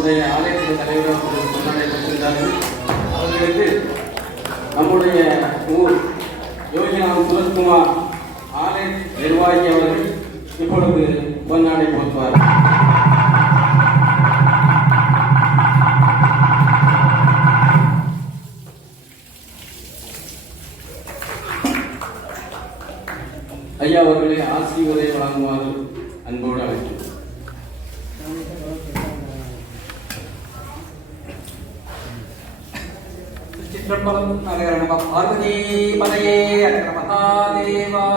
நம்முடைய ஆலயத்தின் தலைவர் கொண்டாட பெற்றிருந்தார்கள். அவர்களுக்கு நம்முடைய ஊர் யோகிநாத் சுரத்குமார் ஆலய நிர்வாகி அவர்கள் இப்பொழுது பொன்னாடை போற்றுவார். ஐயா அவர்களை ஆசீர்வாதம் வழங்குமாறு அன்போடு அழைக்கிறேன். பார்வதி பதையே அகர மகாதேவா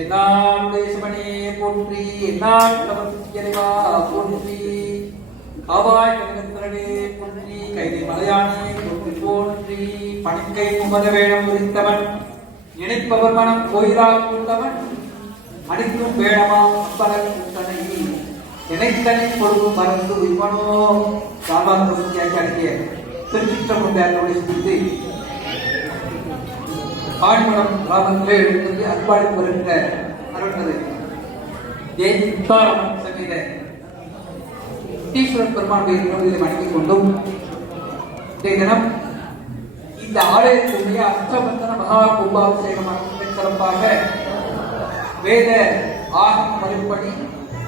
என்னாள் தேசமணி போற்றி என்னாள் இறைவா போற்றி காவாய் கனகத்திரனே போற்றி கைதி மலையானே போற்றி போற்றி பணிக்கை முகத வேடம் உரித்தவன் நினைப்பவர் மனம் கோயிலால் கொண்டவன் அனைத்தும் வேடமாம் பலன் கூட்டனை நினைத்தனை கொடுக்கும் மறந்து உய்வனோ சாமாந்திரத்தியாக அடங்கிய திருச்சிற்றம்பலத்தை சிந்தித்து ஆழ்மனம் ராமத்திலே எழுந்தது அன்பாடு வருகின்ற அருள்கதை உத்தாரணம் சங்கீத ஈஸ்வரன் பெருமானுடைய திருமணத்தை வணங்கிக் கொண்டும் இன்றைய தினம் இந்த ஆலயத்தினுடைய அஷ்டபந்தன மகா கும்பாபிஷேகம் சிறப்பாக வேத ஆகம முறைப்படி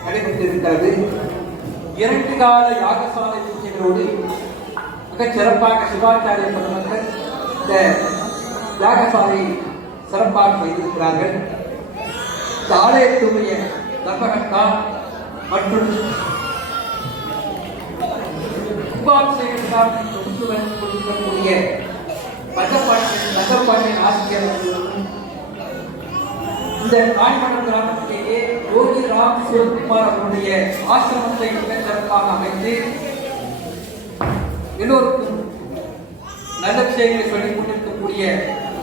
நடைபெற்றிருக்கிறது. 2 கால யாகசாலை பூஜைகளோடு மிகச் சிறப்பாக சிவாச்சாரிய பெருமக்கள் இந்த யாகசாலை சிறப்பாக செய்திருக்கிறார்கள். இந்த ஆலயத்துடைய தர்மகர்த்தா மற்றும் கும்பாபிஷேகத்தால் கொடுக்கக்கூடிய நகர்பாட்டின் ஆசிரியர்களுக்கும் இந்த காய்மணம் கிராமத்திலேயே யோகி ராம் சிவகுமார் அவருடைய ஆசிரமத்தை மிகச் சிறப்பாக அமைத்து எல்லோருக்கும் நல்ல விஷயங்களை சொல்லிக் கொண்டிருக்கக்கூடிய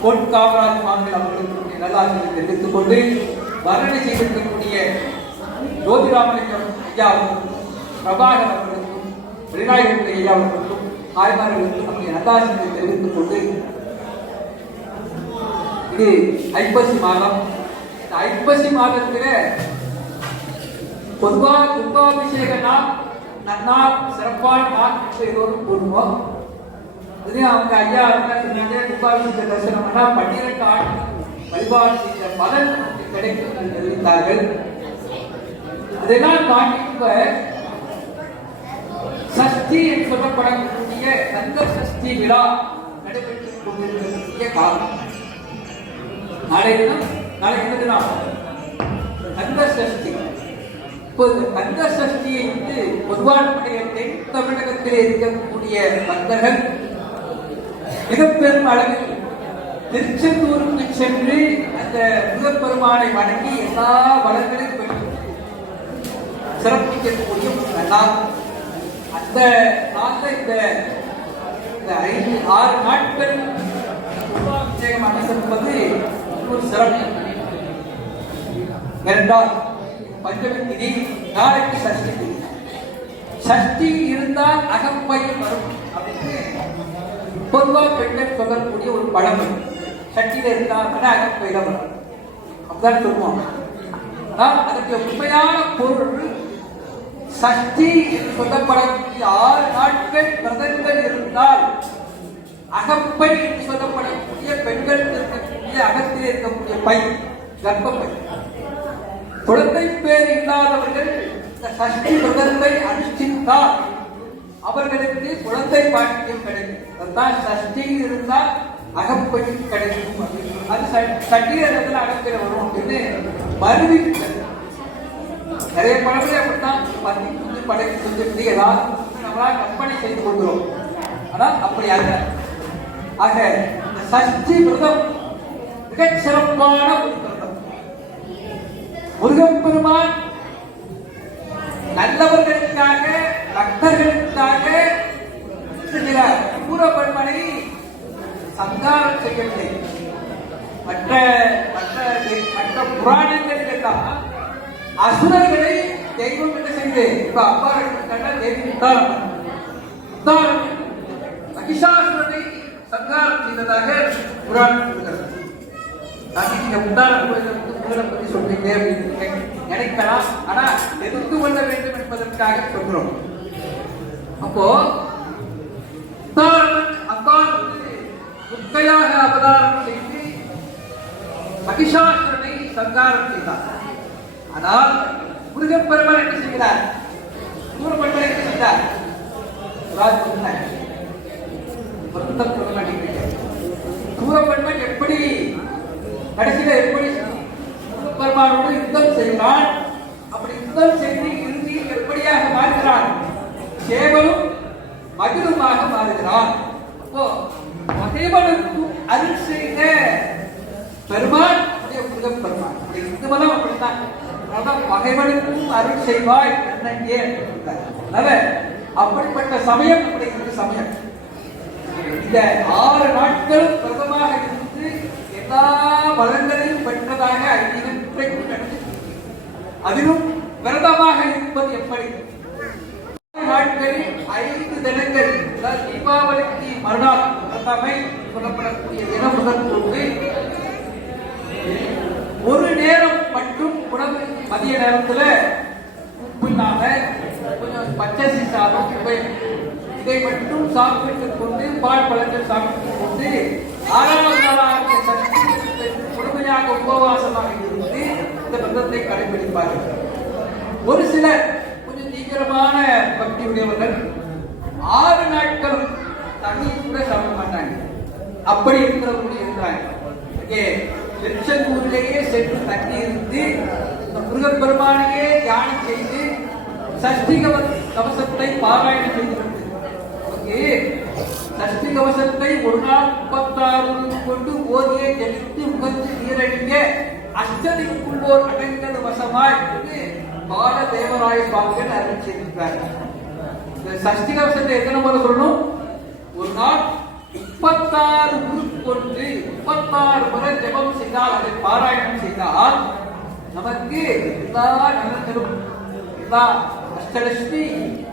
பொன் காமராஜ் சுவாமிகள் அவர்களுக்கு நல்லாசிரியை தெரிவித்துக் கொண்டு வர்ணனை செய்திருக்கக்கூடிய ஜோதிராமலிங்கம் ஐயா அவர்களுக்கும் பிரபாகர் அவர்களுக்கும் விநாயகர் ஐயா அவர்களுக்கும் தாய்மார்களுக்கும் நம்முடைய நல்லாசிரியை தெரிவித்துக் கொண்டு இது ஐப்பசி மாதம். இந்த ஐப்பசி மாதத்துல பொதுவாக கும்பாபிஷேகம்னா நன்னா சிறப்பான நாள் எல்லோரும் கூடுவோம். அதுலேயும் அவங்க ஐயா கும்பாபிஷேக தரிசனம் பண்ணா 12 ஆண்டு வழிபாடு செய்த பலன் கிடைக்கும் என்று தெரிவித்தார்கள். இதெல்லாம் தாண்டி சஷ்டி என்று சொல்லப்படக்கூடிய கந்த சஷ்டி விழா நடைபெற்றுக் கொண்டிருக்கக்கூடிய காலம். நாளை என்ன தினம்? கந்த சஷ்டி. இப்போது கந்த சஷ்டியை பொதுவான தென் தமிழகத்திலே இருக்கக்கூடிய பக்தர்கள் மிக பெரும் அளவில் திருச்செந்தூருக்கு சென்று அந்த முருகப்பெருமானை வணங்கி எல்லா வளங்களையும் பெற்று சிறப்பிக்கக்கூடிய நாள். அந்த நாளில் இந்த 5-6 நாட்கள் கும்பாபிஷேகம் அனுசரிப்பது ஒரு சிறப்பு. இரண்டால் பஞ்சமி திதி, நாளைக்கு சஷ்டி திதி. சஷ்டி இருந்தால் அகப்பையில் வரும் அப்படின்னு பொதுவாக பெண்கள் சொல்லக்கூடிய ஒரு பழமொழி. சஷ்டியில இருந்தால் அகப்பையில வரும் அப்படிதான் சொல்லுவோம். ஆனால் அதுக்கு உண்மையான பொருள் சஷ்டி என்று சொல்லப்படக்கூடிய 6 நாட்கள் விரதங்கள் இருந்தால் அகப்பை என்று சொல்லப்படக்கூடிய பெண்கள் இருக்கக்கூடிய அகத்தில் இருக்கக்கூடிய பை, கர்ப்பப்பை, குழந்தை பேர் இல்லாதவர்கள் இந்த சஷ்டி விரதத்தை அனுஷ்டித்தால் அவர்களுக்கு குழந்தை பாக்கியம் கிடைக்கும். அதுதான் சஷ்டி இருந்தால் அகப்பை கிடைக்கும். அது சட்டீரத்தில் அகப்பில வரும் அப்படின்னு மறுவிக்கிறது. நிறைய படங்களே அப்படித்தான் படைக்கு செஞ்சு ஏதாவது நம்மளால் கற்பனை செய்து கொள்கிறோம். ஆனால் அப்படி அல்ல. ஆக இந்த சஷ்டி விரதம் மிகச் சிறப்பான ஒரு விரதம். முருகப்பெருமான் நல்லவர்களுக்காக பக்தர்களுக்காக சூரபன்மனை சங்காரம் செய்யவில்லை. மற்ற புராணங்கள் எல்லாம் அசுரர்களை தெய்வம் என்ன செய்து இப்ப அப்பாரன் தேவி உத்தாரம் மகிஷாசுரனை சங்காரம் செய்ததாக புராணம் சொல்கிறது. நீங்க உத்தாரம் கோயிலை பற்றி சொல்றீங்க அப்படின்னு நினைக்கலாம். ஆனா எதிர்த்து கொள்ள வேண்டும் என்பதற்காக சொல்றோம். அப்போ அக்கால் முக்கையாக அவதாரம் செய்து மகிஷாசுரனை சங்காரம் செய்தார். ஆனால் முருகப்பெருமான் என்ன செய்கிறார்? சூரபன்மனை என்ன செய்தார்? சூரபன்மன் எப்படி கடைசியில எப்படி முருகப்பெருமானோடு யுத்தம் செய்கிறான்? அப்படி யுத்தம் செய்து இறுதியில் எப்படியாக மாறுகிறான்? சேவலும் மகிழுமாக மாறுகிறான். அப்போ மகிழ்வனுக்கு அருள் செய்த பெருமான் முருகப்பெருமான். இந்த மதம் அப்படித்தான். பகைவனுக்கும் அருள் செய்வாய் என்னங்கே. அப்படிப்பட்ட சமயம் அப்படிங்கிற சமயம். இந்த 6 நாட்கள் பிரதமாக இருந்து எல்லா பலன்களையும் பெற்றதாக ஐதீகம் நடந்து, அதிலும் விரதமாக இருப்பது எப்படி? நாட்களில் 5 தினங்கள், தீபாவளிக்கு மறுநாள் பிரதமை சொல்லப்படக்கூடிய தினம் முதல் கொண்டு ஒரு நேரம் மட்டும் உணவு மதிய நேரத்தில் உப்பு இல்லாம கொஞ்சம் பச்சரிசி சாதம் இதை மட்டும் சாப்பிட்டுக் கொண்டு பால் பழங்கள் சாப்பிட்டுக் கொண்டு 6வது நாளாக முழுமையாக உபவாசமாக இருந்து இந்த விரதத்தை கடைபிடிப்பார்கள். ஒரு சிலர் கொஞ்சம் தீவிரமான பக்தி உடையவர்கள் 6 நாட்கள் தண்ணீர் கூட சாப்பிட மாட்டாங்க. அப்படி இருக்கிறவர்கள் இருக்கிறாங்க. திருச்செந்தூரிலேயே சென்று தங்கி இருந்து முருகப்பெருமானையே தியானம் செய்து சஷ்டி கவசத்தை பாராயணம் செய்து சஷ்டி கவசத்தை ஒரு நாள் 36 கொண்டு ஓதியை ஜெயித்து முகத்து நீரழிக்க அஷ்டதிக்குள்ளோர் அடங்கது வசமாய் என்று பால தேவராய சுவாமிகள் அருள் செய்திருக்கிறார்கள். இந்த சஷ்டி கவசத்தை எத்தனை முறை சொல்லணும்? ஒரு நாள் 36 கொண்டு 36 முறை ஜெபம் செய்தால், அதை பாராயணம் செய்தால் நமக்கு எல்லா நலன்களும் எல்லா அஷ்டலட்சுமி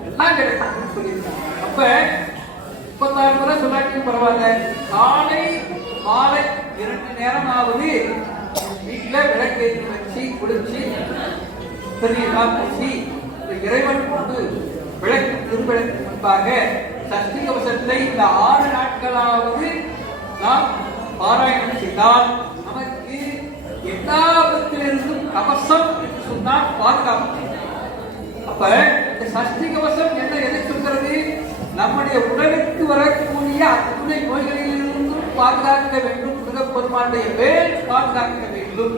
எல்லாம் கிடைக்கும் சொல்லியிருக்காங்க. அப்ப 36 முறை சொல்லாட்டியும் பரவாயில்ல, காலை மாலை 2 நேரமாவது வீட்டில் விளக்கேற்றி வச்சு குளிச்சு பெரியெல்லாம் பூசி இறைவன் கொண்டு விளக்கு திருவிளக்கு முன்பாக சஷ்டி கவசத்தை இந்த 6 நாட்களாவது நாம் பாராயணம் செய்தால் நமக்கு எல்லா விதத்திலிருந்தும் கவசம் என்று சொன்னால் பாதுகாப்பு. அப்ப இந்த சஷ்டி கவசம் என்ன எதை சொல்கிறது? நம்முடைய உடலுக்கு வரக்கூடிய அத்துணை நோய்களிலிருந்தும் பாதுகாக்க வேண்டும். முருகப்பெருமானுடைய வேல் பாதுகாக்க வேண்டும்.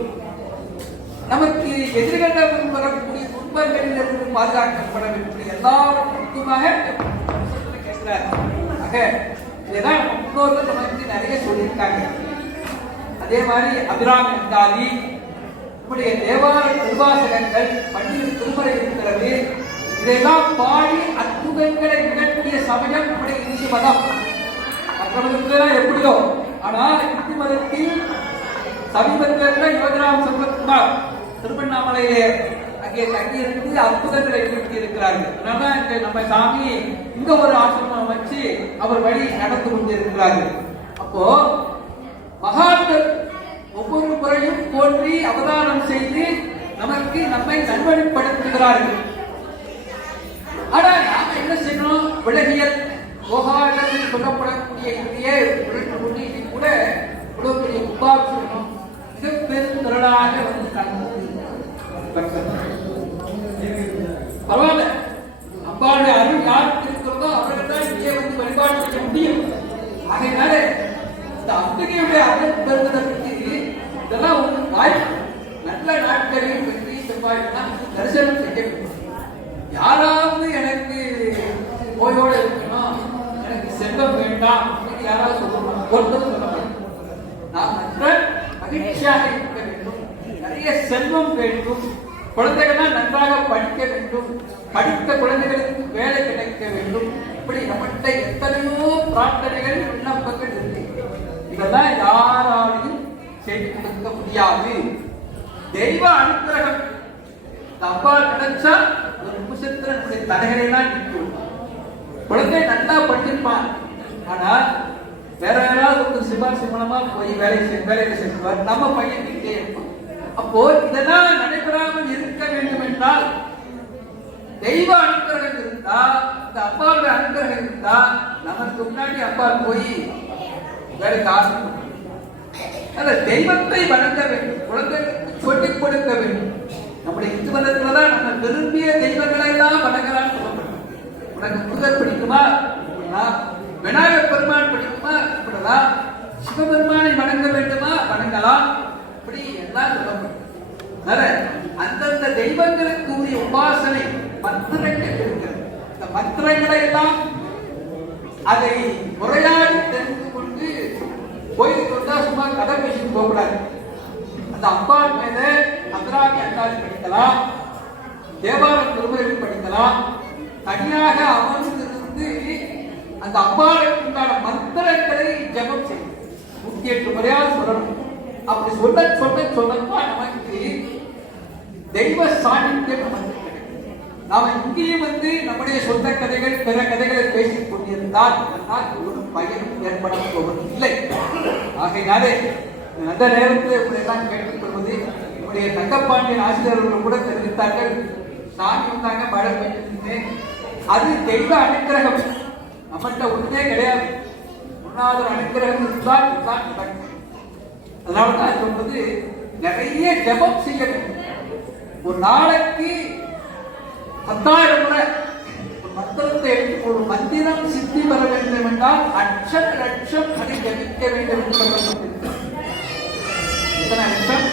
நமக்கு எதிர்கண்டம் வரக்கூடிய துன்பங்களிலிருந்து பாதுகாக்கப்பட வேண்டும். எல்லாவற்றுக்குமாக இதுதான் முன்னோர்கள் நமக்கு நிறைய சொல்லியிருக்காங்க. அதே மாதிரி அபிராமி அந்தாதி, நம்முடைய தேவார திருவாசகங்கள், பண்டிகை திருமுறை இருக்கிறது. இதையெல்லாம் பாடி அற்புதங்களை நிகழ்த்திய சமயம் நம்முடைய இந்து மதம். மற்ற மதத்திலாம் எப்படியோ, ஆனால் இந்து மதத்தில் சமீபத்தில் யோகராம் சம்பத்குமார் திருவண்ணாமலையிலே அங்கே தங்கியிருந்து அற்புதங்களை நிகழ்த்தி இருக்கிறார்கள். அதனால இங்க நம்ம சாமி இங்க ஒரு ஆசிரமம் வச்சு அவர் வழி நடந்து கொண்டிருக்கிறார்கள். அப்போ மகான்கள் ஒவ்வொரு முறையும் தோன்றி அவதாரம் செய்து நமக்கு நம்மை நல்வழிப்படுத்துகிறார்கள். ஆனா நாம என்ன செய்யணும்? விலகியல் யோகாவில் சொல்லப்படக்கூடிய இந்தியே கூட இவ்வளவு பெரிய உபாசனம் மிக பெரும் திரளாக வந்து பரவாயில்ல, அம்பாளுடைய அருள் யாருக்கு இருக்கிறதோ அவர்கள் தான் இங்கே வந்து வழிபாடு செய்ய முடியும். ஆகையினால இந்த அம்பிகையுடைய அருள் பெறுவதற்கு இதெல்லாம் ஒரு வாய்ப்பு. நல்ல நாட்களில் வெற்றி செவ்வாய்லாம் தரிசனம் செய்ய வேண்டும். யாராவது எனக்கு நோயோடு இருக்கணும், எனக்கு செல்வம் வேண்டாம் அப்படின்னு யாராவது சொல்லணும், ஒருத்தர் சொல்லணும். நாம் நன்ற மகிழ்ச்சியாக இருக்க வேண்டும், நிறைய செல்வம் வேண்டும், குழந்தைகள்லாம் நன்றாக படிக்க வேண்டும், படித்த குழந்தைகளுக்கு வேலை கிடைக்க வேண்டும். இப்படி நம்மகிட்ட எத்தனையோ பிரார்த்தனைகள் விண்ணப்பங்கள் இருக்கு. இதெல்லாம் யாராலையும் செய்து கொடுக்க முடியாது. தெய்வ அனுக்கிரகம் தப்பா கிடைச்சா ஒரு நிமிஷத்துல நம்முடைய தலைகளெல்லாம் நிற்கும். குழந்தை நல்லா படிச்சிருப்பான், ஆனால் வேற யாராவது ஒரு சிபாரிசு மூலமா போய் வேலையில செல்வார், நம்ம பையன் கிட்டே இருப்பான். அப்போ இதெல்லாம் நடைபெறாமல் இருக்க வேண்டும் என்றால் தெய்வ அனுக்கிரகம் இருந்தா, இந்த அப்பாவுடைய அனுகிரகம் இருந்தா, நமக்கு முன்னாடி அப்பா போய் வேற காசு அந்த தெய்வத்தை வணங்க வேண்டும், குழந்தைகளுக்கு சொல்லிக் கொடுக்க வேண்டும். நம்முடைய இந்து மதத்துலதான் நம்ம விரும்பிய தெய்வங்களை எல்லாம் வணங்கலான்னு சொல்லப்படும். உனக்கு முருகர் பிடிக்குமா அப்படின்னா, விநாயகர் பெருமான் பிடிக்குமா அப்படின்னா, சிவபெருமானை வணங்க வேண்டுமா வணங்கலாம், இப்படி எல்லாம் சொல்லப்படும். அந்தந்த தெய்வங்களுக்கு உரிய உபாசனை மந்திரங்கள் இருக்கிறது. இந்த மந்திரங்களை எல்லாம் அதை முறையாடி தெரிந்து கொண்டு கோயிலுக்கு வந்தா சும்மா கதை பேசிட்டு போகக்கூடாது. அந்த அம்பாள் மேல அந்தராணி அந்தாதி படிக்கலாம், தேவாரம் திருமுறைகள் படிக்கலாம், தனியாக அமர்ந்திருந்து அந்த அம்பாளுக்கு உண்டான மந்திரங்களை ஜபம் செய்யும். 108 முறையாவது சொல்லணும். அப்படி சொல்ல சொல்ல சொல்லத்தான் நமக்கு தெய்வ சாநித்தியம் நமக்கு கிடைக்கும். நாம இங்கேயும் நம்முடைய சொந்த கதைகள் பிற கதைகளை பேசிக் கொண்டிருந்தால் ஒரு பயனும் ஏற்பட போவது இல்லை. ஆகையினாலே அந்த நேரத்தில் இப்படியெல்லாம் கேட்டுக் கொள்வது, நம்முடைய தங்கப்பாண்டியன் ஆசிரியர்கள் கூட தெரிவித்தார்கள், சாமி வந்தாங்க மழை பெய்யுது, அது தெய்வ அனுக்கிரகம், நம்மகிட்ட ஒன்றே கிடையாது, ஒன்றாவது அனுக்கிரகம் இருந்தால் இதுதான் நடக்கும். அதனாலதான் சொல்றது நிறைய ஜபம் செய்ய வேண்டும். ஒரு நாளைக்கு 10,000 முறை ஒரு மந்திரத்தை எடுத்து ஒரு மந்திரம் சித்தி பெற வேண்டும் என்றால் லட்சம் லட்சம் அதை ஜபிக்க வேண்டும் என்று சொல்லப்பட்டிருக்கிறது. எத்தனை லட்சம்?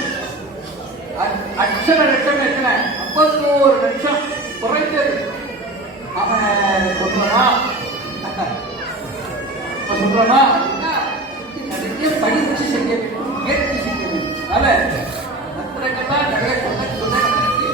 அட்சர லட்சம் எத்தனை? 51 லட்சம் குறைந்தது. அவன் சொல்றான் அப்படின்னா நிறைய பயிற்சி செய்ய வேண்டும், முயற்சி செய்ய வேண்டும். அதனால மந்திரங்கள்லாம் நிறைய சொல்ல நமக்கு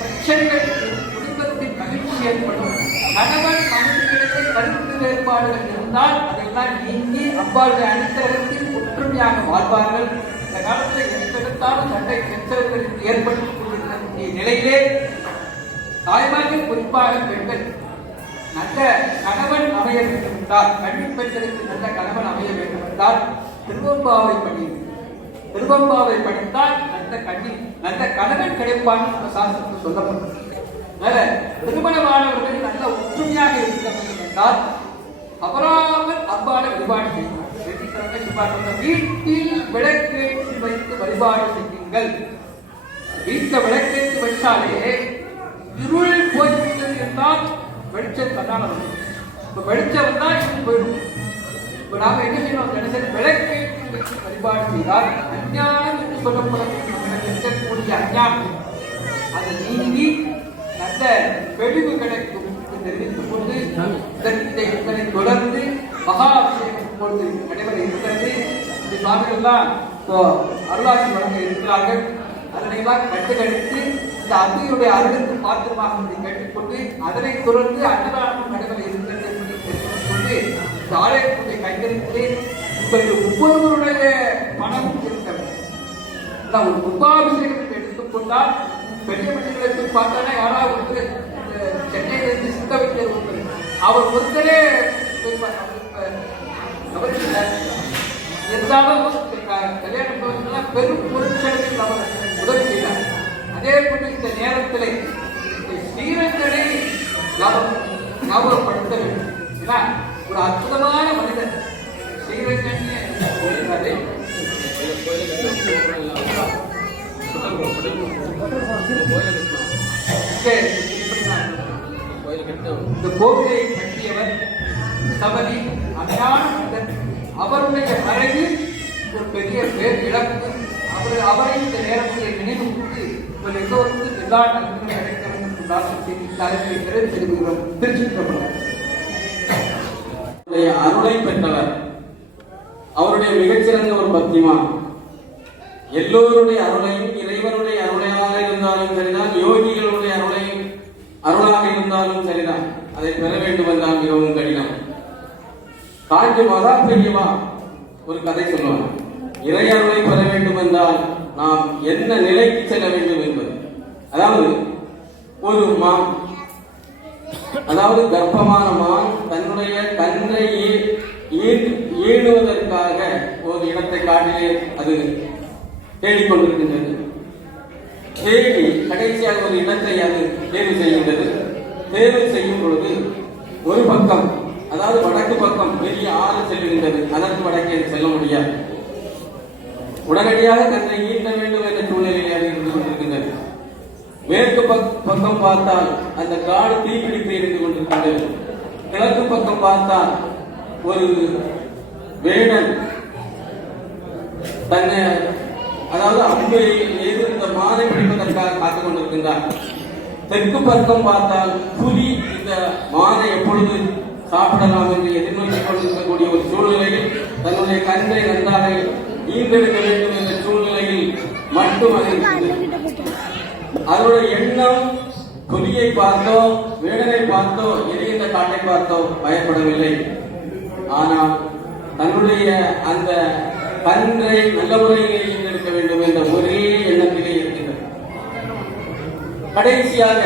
பிரச்சனைகள், குடும்பத்தின் மகிழ்ச்சி ஏற்படும். கணவன் மனைவிகளிடையே கருத்து வேறுபாடுகள் இருந்தால் அதெல்லாம் நீங்கி அம்பாளுடைய அனுகிரகத்தில் ஒற்றுமையாக வாழ்வார்கள். இந்த காலத்தில் எந்தெடுத்தாலும் சண்டை சச்சரவுகள் ஏற்பட்டுக் கொண்டிருக்கக்கூடிய நிலையிலே தாய்மார்கள், குறிப்பாக பெண்கள், நல்ல கணவன் அமைய வேண்டும் என்றால், கல்வி பெண்களுக்கு நல்ல கணவன் அமைய வேண்டும் என்றால் திருவம்பாவை படியுங்கள். திருவம்பாவை படித்தால் நல்ல கணவன் கிடைப்பான்னு நம்ம சாஸ்திரத்தில் சொல்லப்பட்டது. திருமணமானவர்கள் நல்ல ஒற்றுமையாக இருக்க வேண்டும் என்றால் அபராமல் அம்பாளை வழிபாடு செய்யுங்கள். வீட்டில் விளக்கேற்றி வைத்து வழிபாடு செய்யுங்கள். வீட்டில் விளக்கேற்றி வைத்தாலே இருள் போய்விட்டது என்றால் வெளிச்சம் தன்னால வரும். இப்ப வெளிச்சம் வந்தா இருள் போயிடும். இப்ப நாம என்ன செய்யணும்? தினசரி விளக்கேற்றி வைத்து வழிபாடு செய்தால் அஞ்ஞானம் என்று சொல்லப்படக்கூடிய அஞ்ஞானம் அது நீங்கி நல்ல தெளிவு கிடைக்கும் தெரிவித்துக் கொண்டு இதனை தொடர்ந்து மகா அபிஷேகம் பொழுது நடைபெற இருக்கிறது. இந்த சுவாமிகள்லாம் அருளாட்சி வழங்க இருக்கிறார்கள். அதனையெல்லாம் கட்டுக்கழித்து இந்த அன்னையுடைய அருளுக்கு பாத்திரமாக கேட்டுக்கொண்டு அதனை தொடர்ந்து அன்னதானம் நடைபெற இருக்கிறது என்று தெரிவித்துக்கொண்டு இந்த ஆலயத்துடைய கைகரித்து உங்கள் ஒவ்வொருவருடைய பணமும் இருக்கிறது. ஒரு கும்பாபிஷேகத்தை எடுத்துக்கொண்டால் பெரிய மனிதர்களுக்கு பார்த்தாலே யாராவது சென்னையிலிருந்து சித்த வைத்தது ஒன்று அவர் ஒருத்தரே இருந்தாலும் கல்யாணம் பெரும் பொருட்செலவில் அவர் உதவி செய்தார். அதே போன்று இந்த நேரத்தில் ஸ்ரீரங்கனை ஞாபகப்படுத்த வேண்டும். ஏன்னா ஒரு அற்புதமான மனிதர் ஸ்ரீரங்கன் இந்த கோவிலை கட்டியவர் சபரி அஞ்ஞானந்தன். அவருடைய மறைவு ஒரு பெரிய பேர் இழப்பு. அவரை இந்த நேரத்தில் நினைவு கூட்டி இவர் எல்லோருக்கும் எல்லா நன்மைகளும் கிடைக்க வேண்டும் என்று தலைமை தெரிவித்திருக்கிறோம். திருச்சிற்றம்பலம் அருளை பெற்றவர், அவருடைய மிகச்சிறந்த ஒரு பக்திமான். எல்லோருடைய அருளையும் இறைவனுடைய அருளையாக இருந்தாலும் சரிதான், யோகிகளுடைய அருளாக இருந்தாலும் சரிதான், அதை பெற வேண்டும் என்றால் மிகவும் கடினம். காஞ்சி மகா பெரியவா ஒரு கதை சொல்லுவாங்க. இறை அருளை பெற வேண்டும் என்றால் நாம் என்ன நிலைக்கு செல்ல வேண்டும் என்பது. அதாவது ஒரு மான், அதாவது கர்ப்பமான மான் தன்னுடைய கன்றை ஈடுவதற்காக ஒரு இடத்தை காட்டிலே அது தேடிக்கொண்டிருக்கின்றது. தேடி கடைசியாக ஒரு இடத்தை அது தேர்வு செய்கின்றது. தேர்வு செய்யும் பொழுது ஒரு பக்கம், அதாவது வடக்கு பக்கம் பெரிய ஆறு செல்கின்றது, அதற்கு வடக்கே செல்ல முடியாது. உடனடியாக தன்னை ஈட்ட வேண்டும் என்ற சூழ்நிலையில் அது இருந்து கொண்டிருக்கின்றது. மேற்கு பக்கம் பார்த்தால் அந்த காடு தீப்பிடித்து எரிந்து கொண்டிருக்கின்றது. கிழக்கு பக்கம் பார்த்தால் ஒரு வேடன் தன்னை, அதாவது அம்பை ஏது இந்த மாலை பிடிப்பதற்காக காத்துக் கொண்டிருக்கின்றார். தெற்கு பக்கம் பார்த்தால் புலி இந்த மானை எப்பொழுது சாப்பிடலாம் என்று எதிர்நோக்கிக் கொண்டிருக்கக்கூடிய ஒரு சூழ்நிலையில் தன்னுடைய கன்றை நன்றாக ஈண்டெடுக்க வேண்டும் என்ற சூழ்நிலையில் மட்டும் அது இருக்கின்றது. அதனுடைய எண்ணம் புலியை பார்த்தோ வேடனை பார்த்தோ எரிகின்ற காட்டை பார்த்தோ பயப்படவில்லை. ஆனால் தன்னுடைய அந்த கன்றை நல்ல முறையிலே ஈண்டெடுக்க வேண்டும் என்ற ஒரே எண்ணத்திலே இருக்கின்றது. கடைசியாக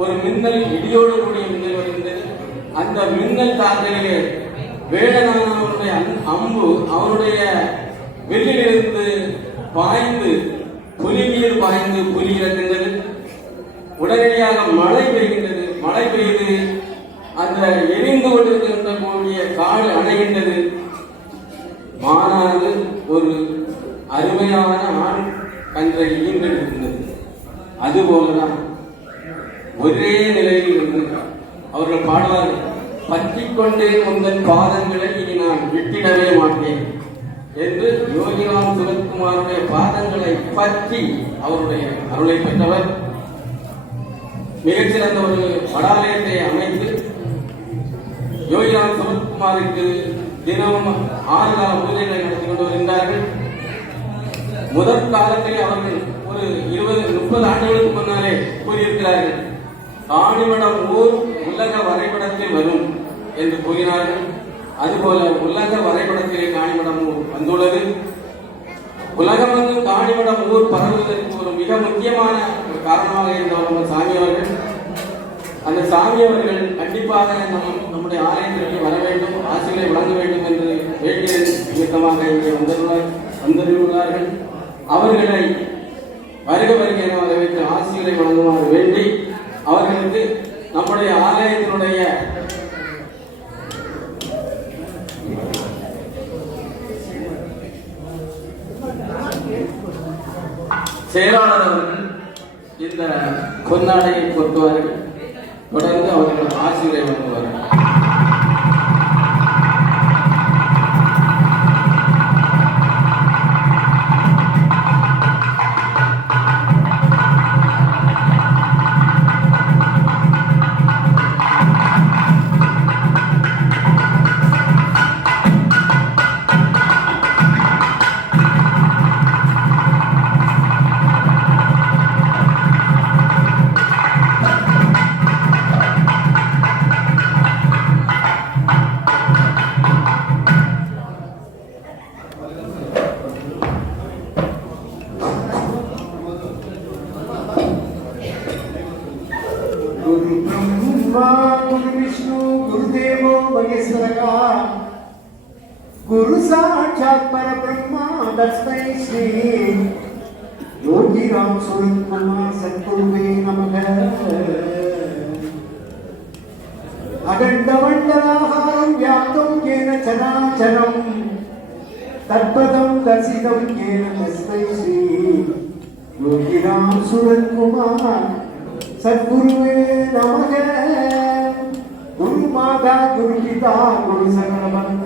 ஒரு மின்னல், இடியோடு கூடிய மின்னல் வருகின்றது. அந்த மின்னல் தாக்கலிலே வேடனானவனுடைய அம்பு அவனுடைய வெளியிலிருந்து பாய்ந்து புலி மீது பாய்ந்து புலி இறக்கின்றது. உடனடியாக மழை பெய்கின்றது. மழை பெய்து அந்த எரிந்து கொண்டிருக்கின்ற கூடிய காடு அணைகின்றது. மானாது ஒரு அருமையான ஆண் கன்றை ஈன்றெடுக்கின்றது. அதுபோலதான் ஒரே நிலையில் இருந்து அவர்கள் பாடுவார்கள், பற்றிக் கொண்டே உங்கள் பாதங்களை இனி நான் விட்டிடவே மாட்டேன் என்று யோகிராம் சுரத்குமாருடைய பாதங்களை பற்றி அவருடைய அருளை பெற்றவர். மிகச்சிறந்த ஒரு படாலயத்தை அமைத்து யோகிராம் சுரத்குமாருக்கு தினமும் 6 கால பூஜைகளை நடத்தி கொண்டு வருகின்றார்கள். முதற் காலத்தில் அவர்கள் ஒரு 20-30 ஆண்டுகளுக்கு முன்னாலே கூறியிருக்கிறார்கள், காணிமடம் ஊர் உலக வரைபடத்தில் வரும் என்று கூறினார்கள். அதுபோல உலக வரைபடத்திலே காணிமடம் ஊர் வந்துள்ளது. உலகமெங்கும் காணிமடம் ஊர் பரவுவதற்கு ஒரு மிக முக்கியமான ஒரு காரணமாக இருந்தவர் சாமி அவர்கள். அந்த சாமி அவர்கள் கண்டிப்பாக நம்முடைய ஆலயத்திற்கு வர வேண்டும், ஆசிகளை வழங்க வேண்டும் என்று வேண்டிய நிமித்தமாக இங்கே வந்துள்ளார்கள். அவர்களை வருக வருகை என வரவேற்று ஆசிகளை வழங்குமாறு வேண்டி அவர்களுக்கு நம்முடைய ஆலயத்தினுடைய செயலாளர் அவர்கள் இந்த பொன்னாடையை பொறுத்தவார்கள். தொடர்ந்து அவர்கள் ஆசிரியரை வழங்குவார்கள். गुरु साक्षात परब्रह्मा तस्मै श्री योगिराम सुरत्कुमार सद्गुरुवे नमः। अखण्डमण्डलाकारं व्याप्तं येन चराचरं तत्पदं दर्शितं येन तस्मै श्री योगिराम सुरत्कुमार सद्गुरुवे नमः। गुरु माता गुरु पिता गुरु सकलवंद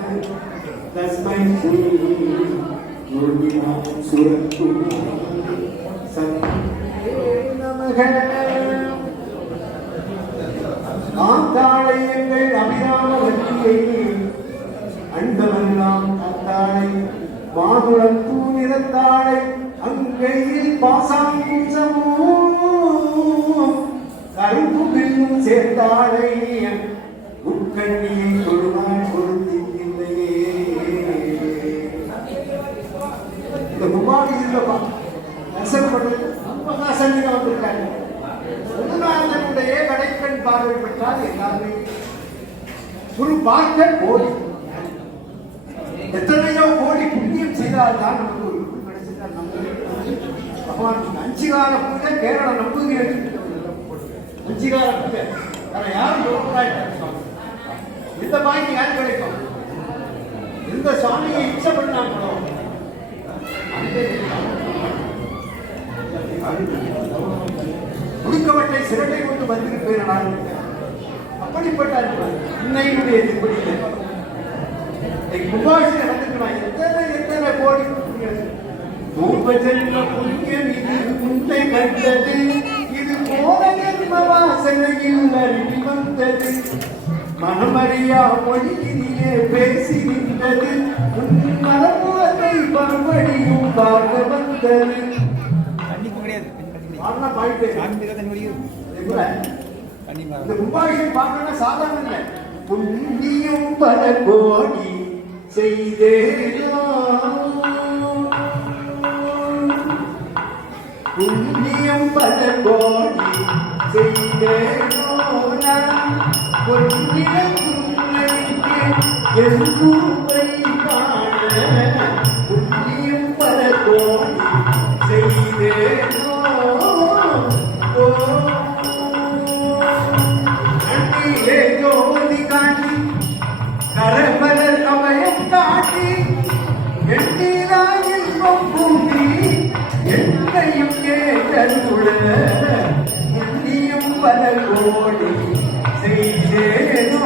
तस्मै श्री योगिराम सुरत्कुमार सद्गुरुवे नमः। ஆந்தாளை எங்கள் அபிராம வல்லியை அண்டமெல்லாம் காத்தாளை மாதுளம் பூ நிறத்தாளை அங்கையில் பாசாங்குசமோ கருப்பு பின்னும் சேர்த்தாளை உட்கண்ணியை தொழுவாள் கொடுத்தில்லையே. இந்த குமாரி இல்லப்பா தரிசனப்பட்டு மகாசன்னில வந்திருக்காங்க. குருநாதனுடைய கடைக்கண் பார்வை பெற்றால் எல்லாமே குரு பார்க்க கோடி, எத்தனையோ கோடி புண்ணியம் செய்தால் தான் நமக்கு ஒரு குரு கிடைச்சிட்டால் நம்ம 5 கால பூஜை கேரள நம்பூதிரி 5 கால பூஜை வேற யாரும் யோகராயிட்டார் சுவாமி. இந்த பாக்கி யார் கிடைக்கும்? இந்த சுவாமியை இச்சை பண்ணாங்களோ முழுக்கவற்றை சிரட்டை கொண்டு வந்திருப்பேன். அப்படிப்பட்ட இன்னையுடைய திருப்படியில் கும்பாபிஷேகம் நடந்துக்கலாம். எத்தனை கோடி பூர்வஜன்ம புண்ணியம் இது முந்தை கண்டது. இது போன ஜென்ம வாசனையில் அருகி வந்தது. மனமறியா மொழியிலே பேசி நின்றது. உன் மனமுகத்தை மறுபடியும் பார்க்க வந்தது. இந்த கும்பாபிஷேகம் பார்க்கணும்னா சாதாரண இல்லை. புண்ணியம் பல கோடி செய்தேனோ, புண்ணியம் பல கோடி செய்தேனோ, பொன்னிடம் எந்தூரை காண புண்ணியம் பல கோடி செய்தேனோ. அன்னிலே ஜோதி காட்டி கரமலர் அமயம் காட்டி எண்ணீராயில் பூமி என்னையும் கேட்டருள புண்ணியம் பல கோடி செய்தேனோ.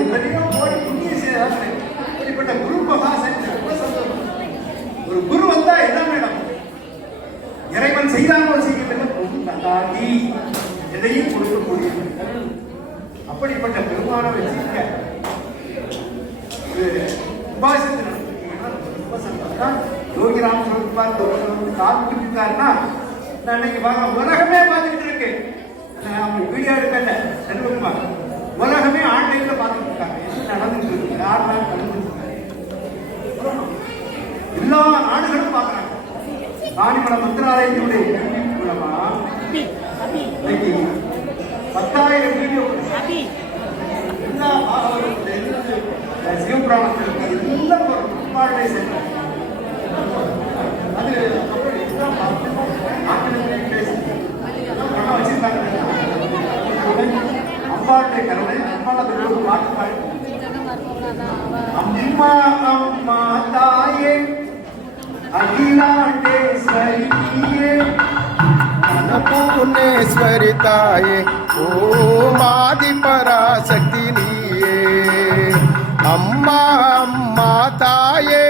எத்தனையோ கோடி புண்ணியம் செய்தார்கள். இப்படிப்பட்ட குரு மகாசன் ரொம்ப சந்தோஷம். ஒரு குரு வந்தா என்ன மேடம்? இறைவன் செய்தானோ செய்யவில்லை நல்லாதி எதையும் கொடுக்கக்கூடிய அப்படிப்பட்ட பெருமான வச்சிருக்க ஒரு உபாசத்தை நடத்திருக்கீங்கன்னா ரொம்ப சந்தோஷம். யோகிராம் சொல்லிப்பார் காத்துட்டு இருக்காருன்னா நான் இன்னைக்கு உலகமே பார்த்துட்டு இருக்கு. அவங்க வீடியோ எடுக்கல செல்வகுமார் உலகமே ஆன்லைன்ல பார்த்துட்டு இருக்காங்க. என்ன நடந்துட்டு இருக்கு, யார் நடந்துட்டு இருக்காங்க, எல்லா நாடுகளும் பார்க்கறாங்க. ராணிமலை மந்திராலயத்தினுடைய மூலமா 10,000 வீடியோ எல்லா சிவபுராணத்திற்கு எல்லாம் பாடலை சென்றார். அது பணம் வச்சிருக்காங்க. அம்பாளுடைய கருணை அம்பாளுடைய பாட்டு பாடு. அம்மா அம்மா தாயே அகிலாண்டேஸ்வரியே अन्नपूर्णेश्वरी ताये ओम आदि पराशक्ति नीये अम्मा अम्मा ताये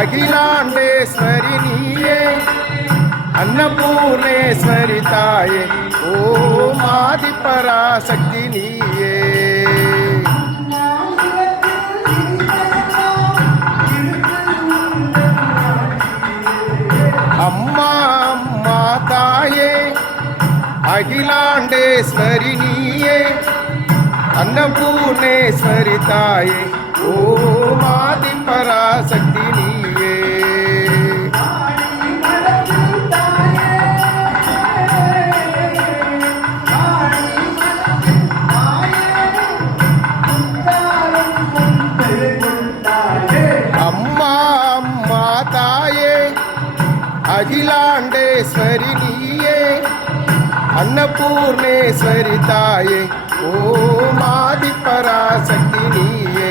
अखिलांडेश्वरी नीये अन्नपूर्णेश्वरी ताये ओम आदि पराशक्ति नीये अम्मा अम्मा ताये अखिलांडेश्वरी नीये अन्नपूर्णेश्वरी ताये ओम आदि पराशक्ति नीये अम्मा अम्मा ताये अखिलांडेश्वरी नीये अन्नपूर्णेश्वरी ताये ओम आदि पराशक्ति नीये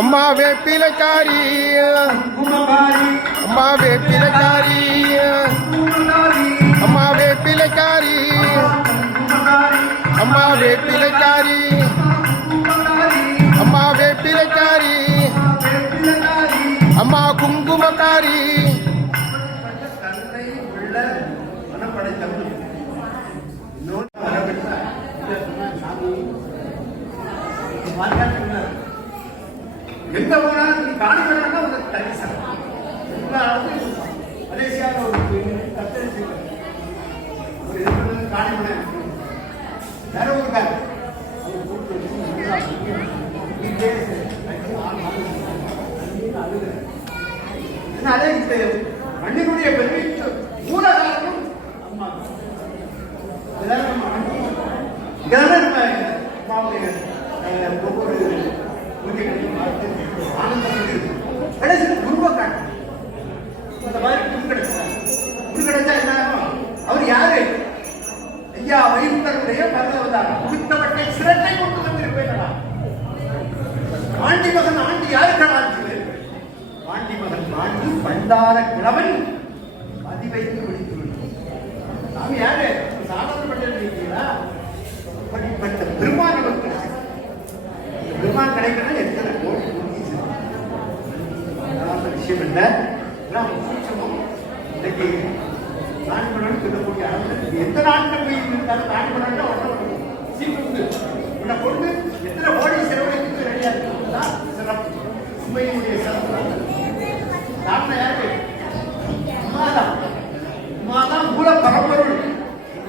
अम्मा वेपिलकारी अम्मा वेपिलकारी अम्मा वेपिलकारी अम्मा वेपिलकारी अम्मा वेपिलकारी अम्मा कुंकुमकारी எங்க போனாலும் நீ காணிக்கணும்னா ஒரு தனி சட்டம். மலேசியாவில் ஒரு கத்தரிசி ஒரு காணிமனை வேற ஒரு பேர் அதே இந்த மண்ணினுடைய பெருமை மூலகாரணம் அம்மா. இங்கதான் நம்ம ஒவ்வொரு பூஜைகளையும் பார்த்து ஆனந்தம் இருக்கு. கடைசியில் குருவை காட்டு இந்த மாதிரி குரு கிடைச்சார். குரு கிடைச்சா என்ன ஆகும்? அவர் யாரு? ஐயா வைகுண்டருடைய பரதவதாரம். கொடுத்தவற்றை சிரத்தை கொண்டு வந்திருப்பேன். ஆண்டி மகன் ஆண்டி யாருக்கடா? ஆண்டி மகன் ஆண்டி பண்டார கிழவன் மதி வைத்து விடுத்து நாம யாரு? சாதாரணப்பட்டீங்களா? அப்படிப்பட்ட பெருமான் பெருமான் கிடைக்கணும். எத்தனை கோடி விஷயம் இல்லை. இன்னைக்கு நான்கு சொல்லக்கூடிய அளவு எந்த நாட்டில் போய் இருந்தாலும் நான்கு உன்னை கொண்டு எத்தனை கோடி செலவழிக்கு ரெடியா இருக்குதா? சிறப்பு. உண்மையுடைய சிறப்பு நாட்டில் யாரு? உமாதான் மூல பரம்பொருள்.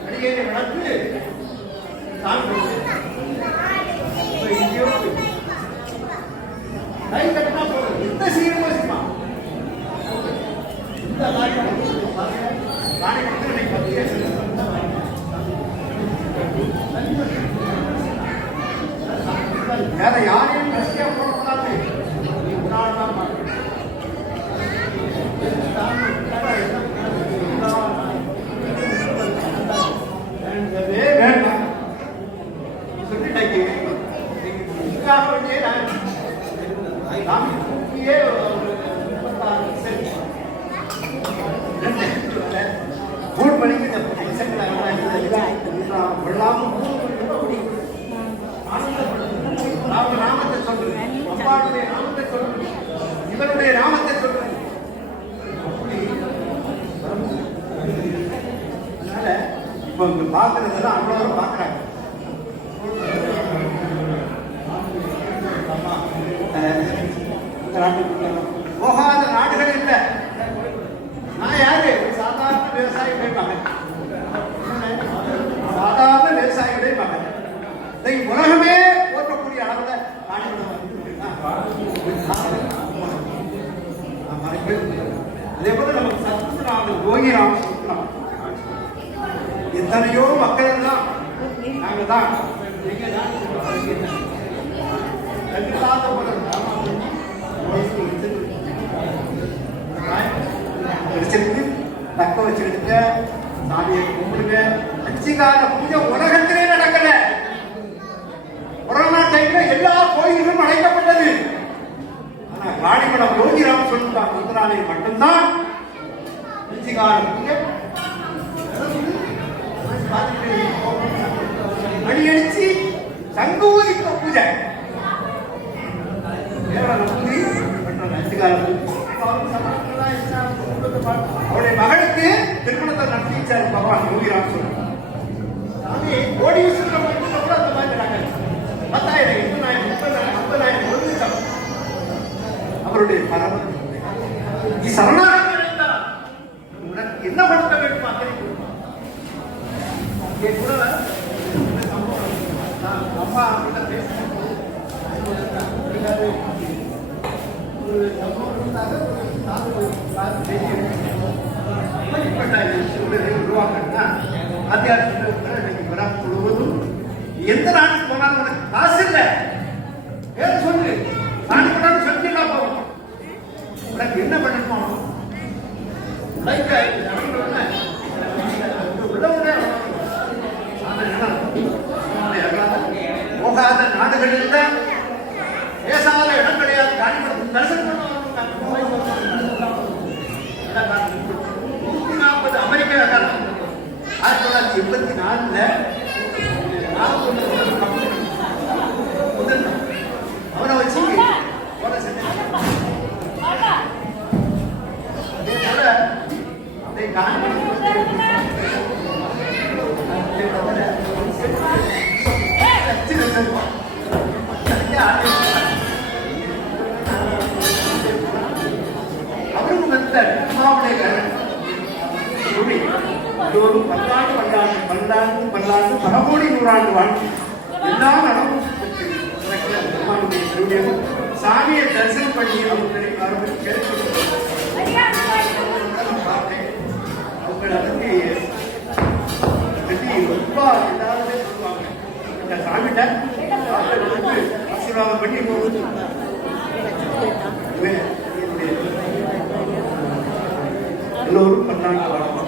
அடியேனை வளர்த்து கை கட்டினா போதும். எந்த சீரமா இந்த வேற யாரையும் ரஷ்யா போடக்கூடாது. வேண்டாம் சொல்லிட்டாங்க. நாமத்தை சொல்றேன், அம்பாளுடைய நாமத்தை சொல்றேன், இவருடைய நாமத்தை சொல்றேன். அதனால இப்ப இங்க பாக்குறதெல்லாம் அவ்வளவு பாக்குறாங்க. போகாத நாடுகள் இல்லை. நான் யாரு? சாதாரண விவசாயிகளுடைய மகன். சாதாரண விவசாயிகளுடைய மகன். உலகமே போற்றக்கூடிய அளவுல அதே போல நமக்கு சத்குருநாதர் யோகிராம் சொல்றான். எத்தனையோ மக்கள் எல்லாம் நாங்க தான் தக்க வச்சுக்கிட்டு சாமியை கும்பிடுங்க. அஞ்சுகால பூஜை உலகத்திலே நடக்கல. கொரோனா டைம்ல எல்லா கோயில்களும் அடைக்கப்பட்டது. ஆனா ராணிமடம் யோகிராம் சொல்லுவாங்க மந்திராலயம் மட்டும்தான் அஞ்சுகால பூஜை மணி அடிச்சு சங்கு ஊதிக்க பூஜை. அவருடைய மகளுக்கு திருமணத்தை நடத்தி வச்சார் பகவான் யோகிராம் சொல்லுவாங்க. கோடீஸ்வரர் கூட அந்த மாதிரி நடக்காது. 10,000, 20,000, 30,000, 50,000 அவருடைய பரவல் நீ சரணாகி அடைந்தால் உனக்கு என்ன கொடுக்க வேண்டும்? அக்கறை கூட அம்மா அவர்கிட்ட பேசுறேன். ஒரு உருவாக்கணும்னா அத்தியாவசியம் முழுவதும் எந்த நாட்டுக்கு போனாலும் உனக்கு காசு இல்லை. ஏன் சொல்லு, நாடு போனாலும் சொல்லிட்டா போகும். உனக்கு என்ன பண்ணணும்? போகாத நாடுகளில் பேசாத இடம் கிடையாது. தரிசனம் 140 அமெரிக்கா 1984 அவனை வச்சு அவரும் பல்லாண்டு பல கோடி நூறாண்டு வாழ்க்கை எல்லா நடமும் சாமியை தரிசனம் பண்ணி அவங்களை அவங்களை பற்றி ரொம்ப எல்லாருமே சொல்லுவாங்க. இந்த சாமிகிட்ட ஆசீர்வாதம் பண்ணி எல்லோரும் பல்லாண்டு வாழணும்.